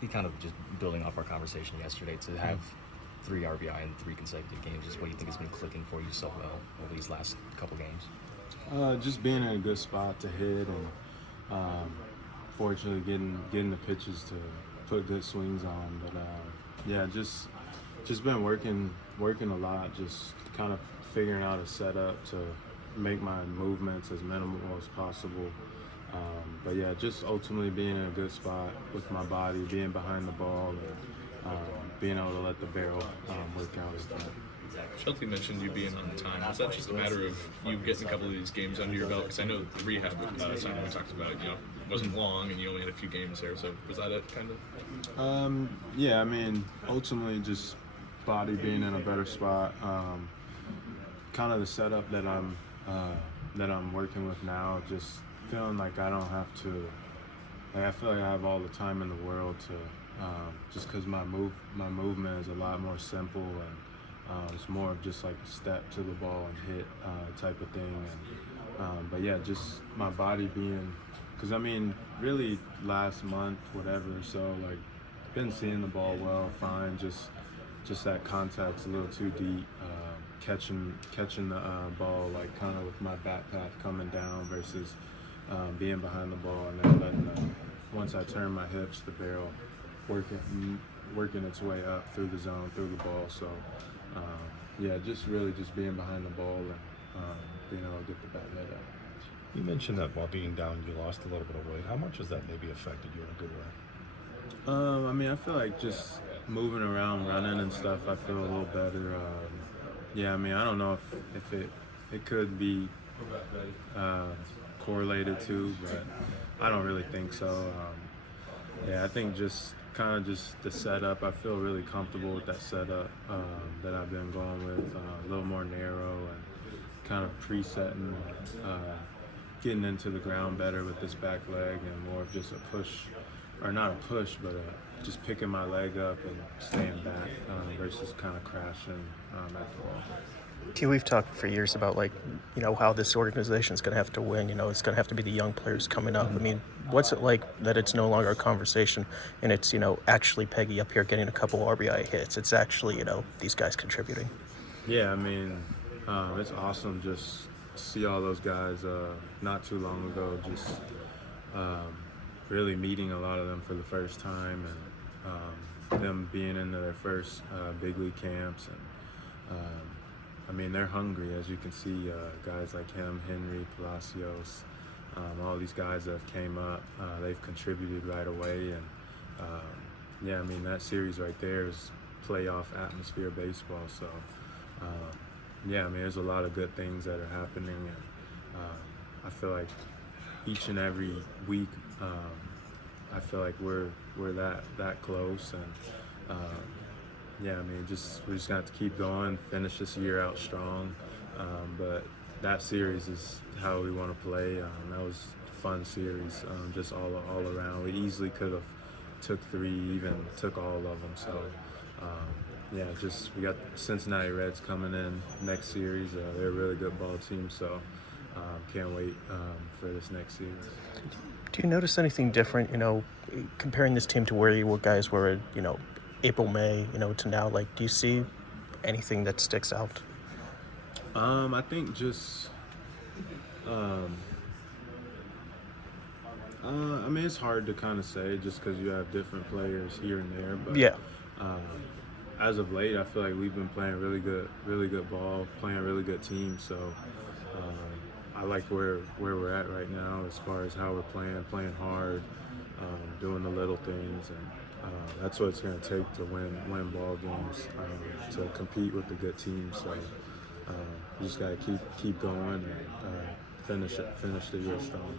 He kind of just building off our conversation yesterday to have 3 RBI in 3 consecutive games. Just what do you think has been clicking for you so well over these last couple games? Just being in a good spot to hit and fortunately getting the pitches to put good swings on. But yeah, just been working a lot, just kind of figuring out a setup to make my movements as minimal as possible. But yeah, just ultimately being in a good spot with my body, being behind the ball, and being able to let the barrel work out as well. Shelty mentioned you being on time. Was that just a matter of you getting a couple of these games under your belt? Because I know the rehab assignment we talked about, wasn't long, and you only had a few games there. So was that it, kind of? Yeah, I mean, ultimately just body being in a better spot. Kind of the setup that I'm working with now, just feeling like I don't have to. Like I feel like I have all the time in the world to. Just because my movement is a lot more simple and it's more of just like a step to the ball and hit type of thing. And but yeah, just my body being, because I mean, really last month, whatever. So like, been seeing the ball well, fine. Just that contact's a little too deep. Catching the ball like kind of with my back path coming down versus being behind the ball and then letting once I turn my hips, the barrel working its way up through the zone, through the ball. So yeah, just really just being behind the ball and being able to get the bat net up. You mentioned that while being down, you lost a little bit of weight. How much has that maybe affected you in a good way? I mean, I feel like just moving around, running and stuff, I feel a little better. Yeah, I mean, I don't know if it could be correlated to, but I don't really think so. Yeah, I think just kind of just the setup. I feel really comfortable with that setup that I've been going with, a little more narrow and kind of presetting, getting into the ground better with this back leg and more of just a push, or not a push, but just picking my leg up and staying back versus kind of crashing at the ball. Q, we've talked for years about how this organization is going to have to win. It's going to have to be the young players coming up. I mean, what's it like that it's no longer a conversation and it's actually Peggy up here getting a couple RBI hits? It's actually these guys contributing. Yeah, I mean, it's awesome just to see all those guys not too long ago just really meeting a lot of them for the first time and them being into their first big league camps and. I mean, they're hungry, as you can see. Guys like him, Henry, Palacios, all these guys that have came up, they've contributed right away. And yeah, I mean, that series right there is playoff atmosphere baseball. So yeah, I mean, there's a lot of good things that are happening. And I feel like each and every week, I feel like we're that close. And yeah, I mean, we're just gonna have to keep going, finish this year out strong. But that series is how we want to play. That was a fun series, just all around. We easily could have took 3, even took all of them. So yeah, we got Cincinnati Reds coming in next series. They're a really good ball team, so can't wait for this next series. Do you notice anything different, comparing this team to where you guys were, April, May, to now? Like, do you see anything that sticks out? I think just, I mean, it's hard to kind of say just because you have different players here and there. But yeah, as of late, I feel like we've been playing really good ball, playing a really good team. So I like where we're at right now as far as how we're playing hard, doing the little things, and that's what it's going to take to win ball games, to compete with the good teams. So you just got to keep going and finish the year strong.